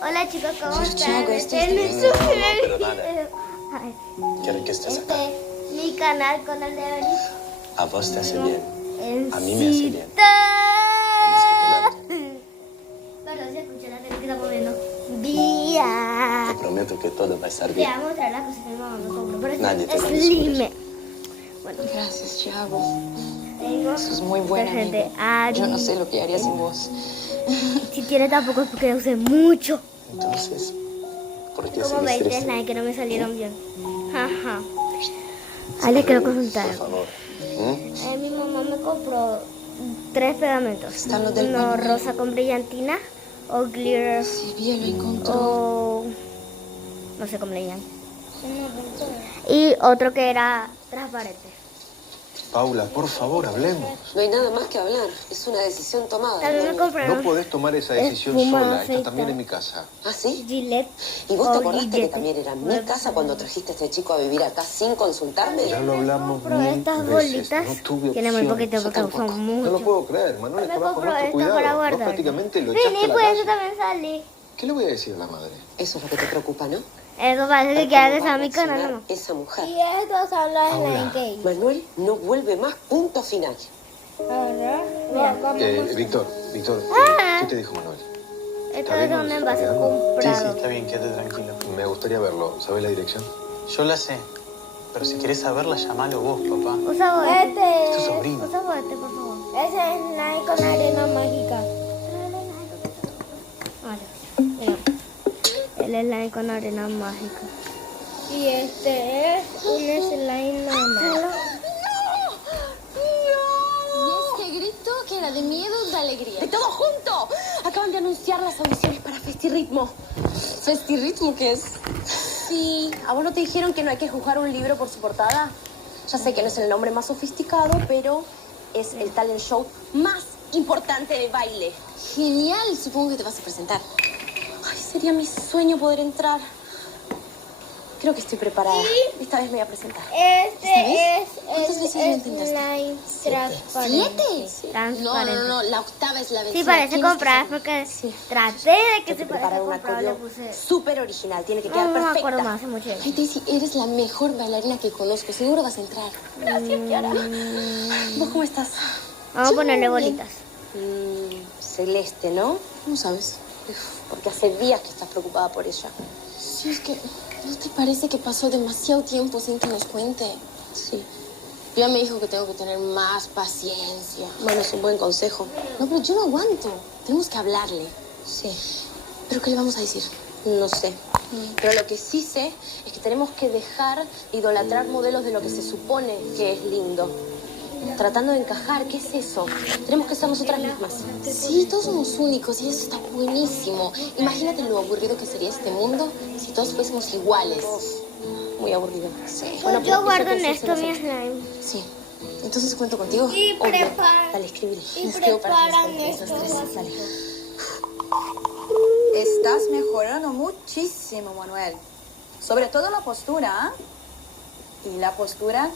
Hola chicos, ¿cómo están? Santiago, Este es mi No, super pero nada. Ay, Quiero que estés acá. este es mi canal con el de Beris. A vos te hace bien. En A mí me hace bien. cita. Tienes Perdón, se escucha la gente que está moviendo. Vía. Te prometo que todo va a estar Te voy bien. a mostrar las cosas que mi mamá me compró. Pero Nadie te es va a descubrir. Lime. Bueno, Gracias, Thiago. tengo Sos muy buena gente amigo. Ari. Yo no sé lo que haría sin vos. Si quiere tampoco es porque usé mucho. Entonces, ¿por qué Como sigues 20 triste? slides que no me salieron bien. Ajá. Ah, le quiero consultar Por algo. favor. Mi mamá me compró 3 pegamentos. Están los del Uno pañuelo. rosa con brillantina o glitter Silvia lo encontró. o no sé cómo le llaman. Y otro que era transparente. Paula, por favor, hablemos. No hay nada más que hablar. Es una decisión tomada. También me hermano. No compraron podés tomar esa decisión espuma sola. afeita. Estás también en mi casa. ¿Ah, sí? Gillette. ¿Y vos te o acordaste que Gillette. también era mi casa cuando trajiste a este chico a vivir acá sin consultarme? Ya lo hablamos compró mil estas veces. bolitas. No tuve Tiene muy opción. poquito porque tampoco. son No lo muchos. puedo creer. Manuel Me está bajo compró nuestro esta cuidado. para Vos guardar. prácticamente lo echaste Vini, a la por eso calle. también salí. ¿Qué le voy a decir a la madre? Eso es lo que te preocupa, ¿no? Eso parece que ¿Cómo quiere va que sea a mi canal, reaccionar mamá. esa mujer? estos son los Paula. slime Manuel no vuelve más, punto final. Víctor, Ah. ¿qué te dijo Manuel? Esto es un envase Sí, comprado. está bien, quédate tranquilo. Me gustaría verlo. ¿Sabes la dirección? Yo la sé. Pero si querés saberla, llamalo vos, papá. Usa vos Es tu sobrino. Usa vos por favor. Ese es Nike con arena mágica. Vale. El slime con arena mágica. Y este es un slime normal. Y ese grito que era de miedo o de alegría. ¡De todo junto! Acaban de anunciar las audiciones para Festiritmo. ¿Festiritmo qué es? Sí. ¿A vos no te dijeron que no hay que juzgar un libro por su portada? Ya sé que no es el nombre más sofisticado, pero es el talent show más importante de baile. Genial, supongo que te vas a presentar. Ay, sería mi sueño poder entrar. Creo que estoy preparada. Esta vez me voy a presentar. Este es ¿Cuántas veces lo el intentaste? slime transparente. ¿7? Transparente. No, la octava es la vencida. Sí, parece Tienes que comprar hacerlo. porque Sí. traté de que Tengo se que preparar parezca una comprado, le coreo puse... súper original. Tiene que No, quedar no me perfecta. acuerdo más, hace mucho Ay, Daisy, eres la mejor bailarina que conozco. Seguro vas a entrar. Gracias, Kiara. ¿Vos cómo estás? Vamos a ponerle Bien. bolitas. Celeste, ¿no? ¿Cómo sabes? Porque hace días que estás preocupada por ella. Sí, es que ¿no te parece que pasó demasiado tiempo sin que nos cuente? Sí. Ya me dijo que tengo que tener más paciencia. Bueno, es un buen consejo. No, pero yo no aguanto. Tenemos que hablarle. Sí. ¿Pero qué le vamos a decir? No sé. Pero lo que sí sé es que tenemos que dejar de idolatrar modelos de lo que se supone que es lindo. Tratando de encajar, ¿qué es eso? Tenemos que ser nosotras mismas. Sí, todos somos únicos y eso está buenísimo. Imagínate lo aburrido que sería este mundo si todos fuésemos iguales. Muy aburrido. Sí. Bueno, Yo pero guardo eso en que sí se esto nos mi hace. slime. Sí. Entonces cuento contigo. Y preparan, Dale, escríbele. y Escribo para que nos preparan contemos estos los tres. vasitos. Dale. Estás mejorando muchísimo, Manuel. Sobre todo la postura, ¿ah? Y la postura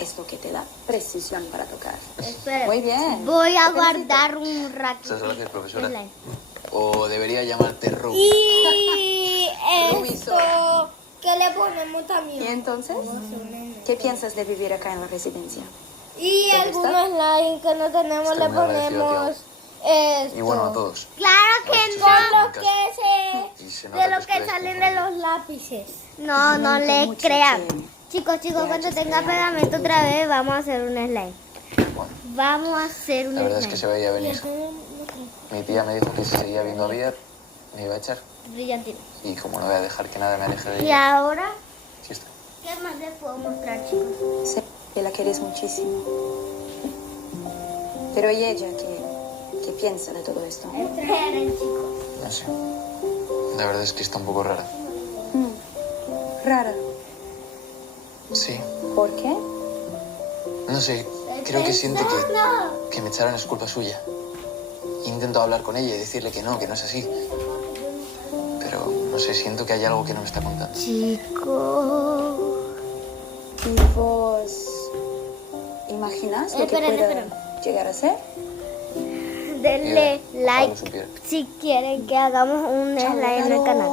es lo que te da precisión para tocar. Espera. Muy bien. Voy a guardar un ratito. Muchas gracias, profesora. Slime. O debería llamarte Ruby. Y esto que le ponemos ¿Y también. entonces? ¿Qué piensas de vivir acá en la residencia? Y ¿Te algunos gusta? slime que no tenemos Estoy le muy agradecido, ponemos Y bueno, a esto. todos. Claro que Con no. lo que Y se se, nota de lo que que estoy salen de confundido. los lápices. No, no Lamento le mucho crean. que Chicos, te cuando hayas tenga creado pegamento otra vez, vamos a hacer un slime. Bueno, Vamos a hacer un la verdad es slime. que se veía venir. Mi tía me dijo que si seguía viendo a Bier, me iba a echar. Brillantino. Y como no voy a dejar que nada me aleje de Y ella, ahora, aquí está. ¿qué más les puedo mostrar, chicos? Sé que la quieres muchísimo. Pero ¿y ella qué piensa de todo esto? Esperen, chicos. No sé. La verdad es que está un poco rara. Rara. Sí. ¿Por qué? No sé, creo que siente que me echaran es culpa suya. Intento hablar con ella y decirle que no es así. Pero no sé, siento que hay algo que no me está contando. Chicos. ¿Y vos imaginas lo que Esperen, pueda esperen. llegar a ser? denle Ojalá like no supiera. si quieren que hagamos un slime en el canal.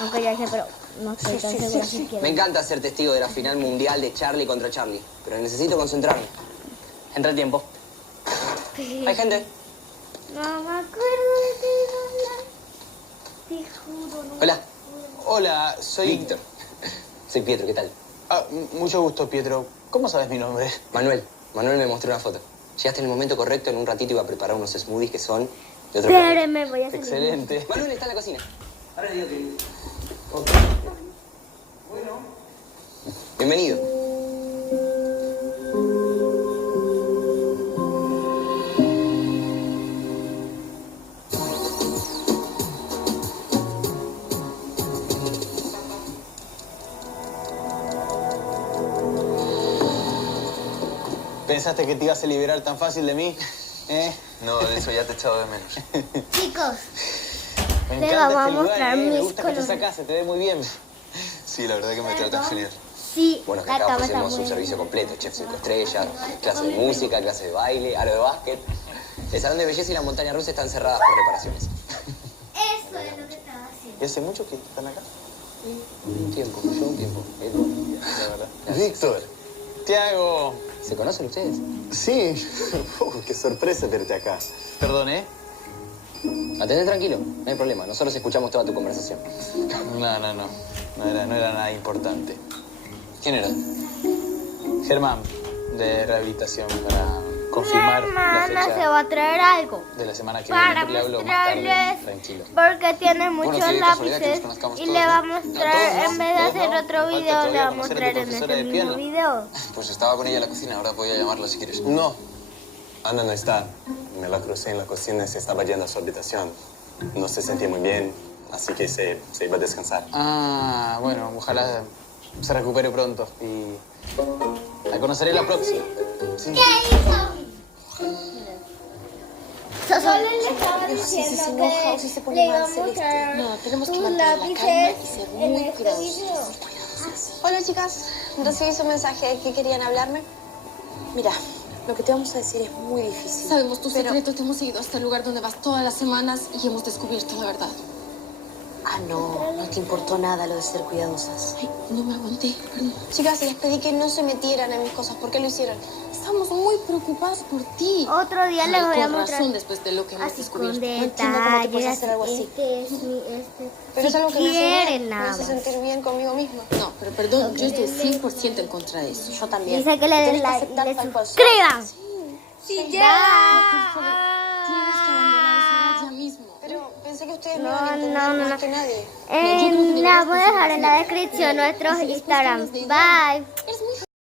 Aunque ya sé, pero no estoy tan segura si Me quieren. encanta ser testigo de la final mundial de Charlie contra Charlie, pero necesito concentrarme. Entra el tiempo. Hay gente. No me acuerdo de qué iba a hablar. Te juro, no. Hola, Hola, soy... Víctor. Soy Pietro, ¿qué tal? Ah, mucho gusto, Pietro. ¿Cómo sabes mi nombre? Manuel. Manuel me mostró una foto. Llegaste en el momento correcto, en un ratito iba a preparar unos smoothies que son de otro planeta. Espérenme, voy a salir. Excelente. Manuel está en la cocina. Ahora le digo que... Ok. Bueno. Bienvenido. ¿Pensaste que te ibas a liberar tan fácil de mí? No, de eso ya te he echado de menos. Chicos, Me te encanta vamos a este lugar, mostrar Me mis gusta que estés colores. acá, se te ve muy bien. Sí, la verdad que me tratan genial. Sí, Bueno, que la acá cama está ofrecemos muy un servicio completo. Chef 5 estrellas, clase de música, clase de baile, aro de básquet. El salón de belleza y la montaña rusa están cerradas por reparaciones. Eso es lo que estaba haciendo. ¿Y hace mucho que están acá? Un tiempo, yo un tiempo. La verdad. Víctor. Tiago. ¿Se conocen ustedes? Sí. Qué sorpresa verte acá. Perdón, ¿eh? Atendé tranquilo, no hay problema. Nosotros escuchamos toda tu conversación. No era nada importante. ¿Quién era? Germán, de rehabilitación, para confirmar la Hermana, se fecha va a traer algo de la semana que para viene. Le hablo más tarde, mostrarles, tranquilo. porque tiene muchos qué casualidad que nos lápices conozcamos y todos, le va a ¿no? mostrar, todos no, en vez de todos hacer no. otro Falta video, le todavía va a conocer a tu mostrar en profesora ese de mismo piano. video. Pues estaba con ella en la cocina, ahora podía llamarla si quieres. No. Ana no está. Me la crucé en la cocina y se estaba yendo a su habitación. No se sentía muy bien, así que se iba a descansar. Ah, bueno, ojalá se recupere pronto y la conoceré la próxima. Sí. Solo le estaba diciendo que le iba a mostrar No, tenemos que sus mantener la calma lápices y ser en muy este cuidadosos. video. Hola chicas, recibí su mensaje de que querían hablarme. Mira, lo que te vamos a decir es muy difícil. Sabemos tu secreto, te hemos seguido hasta el lugar donde vas todas las semanas y hemos descubierto la verdad. Ah, no te importó nada lo de ser cuidadosas. Ay, no me aguanté, perdón. Chicas, les pedí que no se metieran en mis cosas. ¿Por qué lo hicieron? Estamos muy preocupados por ti. Otro día les voy a Con mostrar razón, después de lo que hemos así descubierto. con entiendo cómo te puedes detalles. hacer algo así. Este es mi, Pero es si algo que me hace quieren bien, me nada hace más. sentir bien conmigo misma. No, pero perdón, yo estoy 100% en contra de eso. Yo también. Dice que le den Tienes que like y aceptar le tal cual sos. suscriban. Sí, Por favor, tienes que abandonar esa idea ya mismo. Pero pensé que ustedes me No, iban a entender no, más no. que nadie. yo creo que La deberías voy a dejar considerar en la ser descripción responsable. nuestros Si les gustan Instagram. los de ella, Bye.